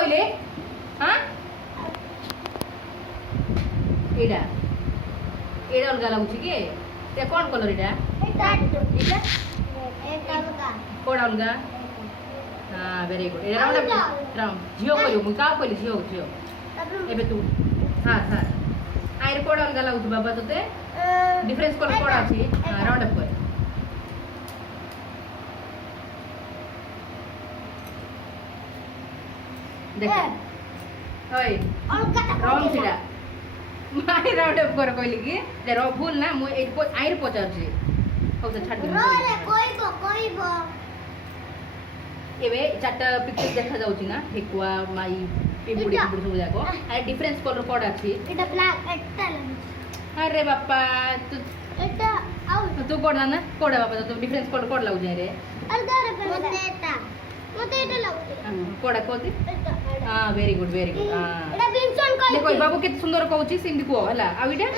କହିଲେ ହଁ ଏଇଟା ଏଇଟା ଅଲଗା ଲାଗୁଛି କି ଏ କ'ଣ କଲର୍ ଏଇଟା କୋଉଟା ଅଲଗା ହଁ ଭେରି ଗୁଡ୍ ଏଇଟା ରାଉଣ୍ଡ ଝିଅ କହିବୁ ମୁଁ କାହା କହିଲି ଝିଅ ଝିଅ ଏବେ ତୁ ହଁ ହଁ ଆଇରେ କୋଉଟା ଅଲଗା ଲାଗୁଛି ବାବା ତୋତେ डिफरेंस कलर कोड अछि राउंड अप कर देख ओय रॉन्ग सिला माय राउंड अप कर कहली कि दे रो भूल ना मु आइर पचार छी हो से छाड़ दे रे कोइबो एबे चारटा पिक्चर देखा जाउची ना ठेकुआ माई पिंपुडी पिंपुडी सब जाको आ डिफरेंस कलर कोड अछि एटा ब्लैक एटा अरे बापा तू एटा आउ तू कोडा ना कोडा बापा तू डिफरेंस कोड कोड लागु जाय रे अलगा रे मते एटा लागु कोडा कोदी हां वेरी गुड हां एटा विंसन कोइ देखो बाबू केत सुंदर कहउची सिंधी को हला आ इटा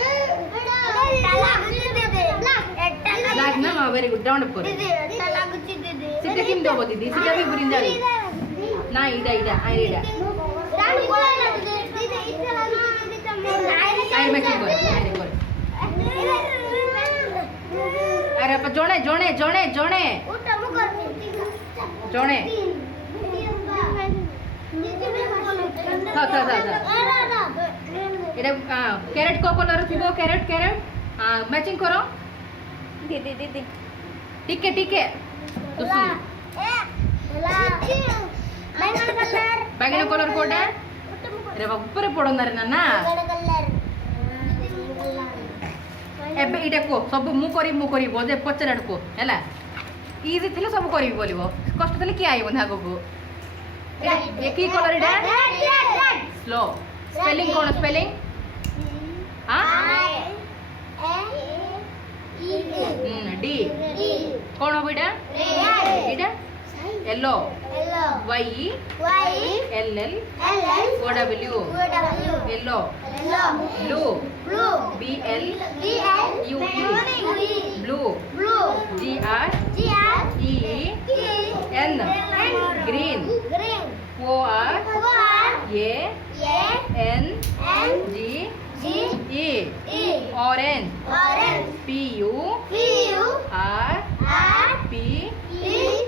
ब्लैक ना मा वेरी गुड राउंड अप कर दीदी एटा लागुची दीदी सिटे किम देबो दीदी सिटा भी बुरिन जारी ना इटा आई इटा राउंड कोला दीदी इटा लागु आई मैचिंग कर अरे आप जोड़े जोड़े जोड़े जोड़े जोड़े था इधर कैरेट को कलर थी वो कैरेट कैरेट हाँ मैचिंग करो दीदी दीदी ठीक है तो सुन बैंगनी कलर कोड है अरे बाबू ऊपर पड़ो ना रे ना एबे इटा को सब मु करी बोजे पचराड को हैला इजी थिले सब करी बोलिबो कष्ट थिले की आइबो ना गगो ए की कलर इटा स्लो स्पेलिंग कोन स्पेलिंग हां डी कोन हो इटा इटा yellow Y L L O W yellow blue B L U E blue G R E N green O R A N G E orange P U R P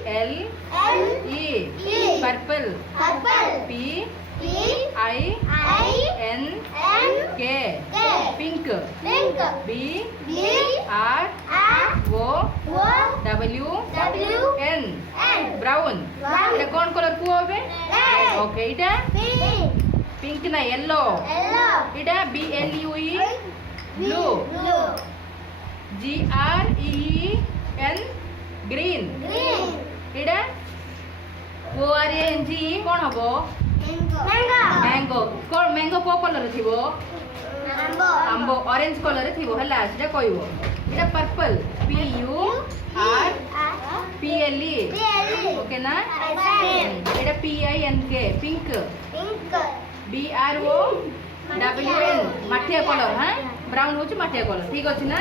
L E purple P I N K pink B R O W N brown এটা কোন colour কো হবে ওকে এটা pink না yellow এটা B L U E blue G R E N green এটা O R A N G কোন হবো mango कोन मैंगो को कलर थिबो आंबो ऑरेंज कलर थिबो हला सेटा कहइबो एटा purple P U R P L E okay ना एटा P I N K pink B R O W N माठिया कलर हां ब्राउन होची माठिया कलर ठीक अछि ना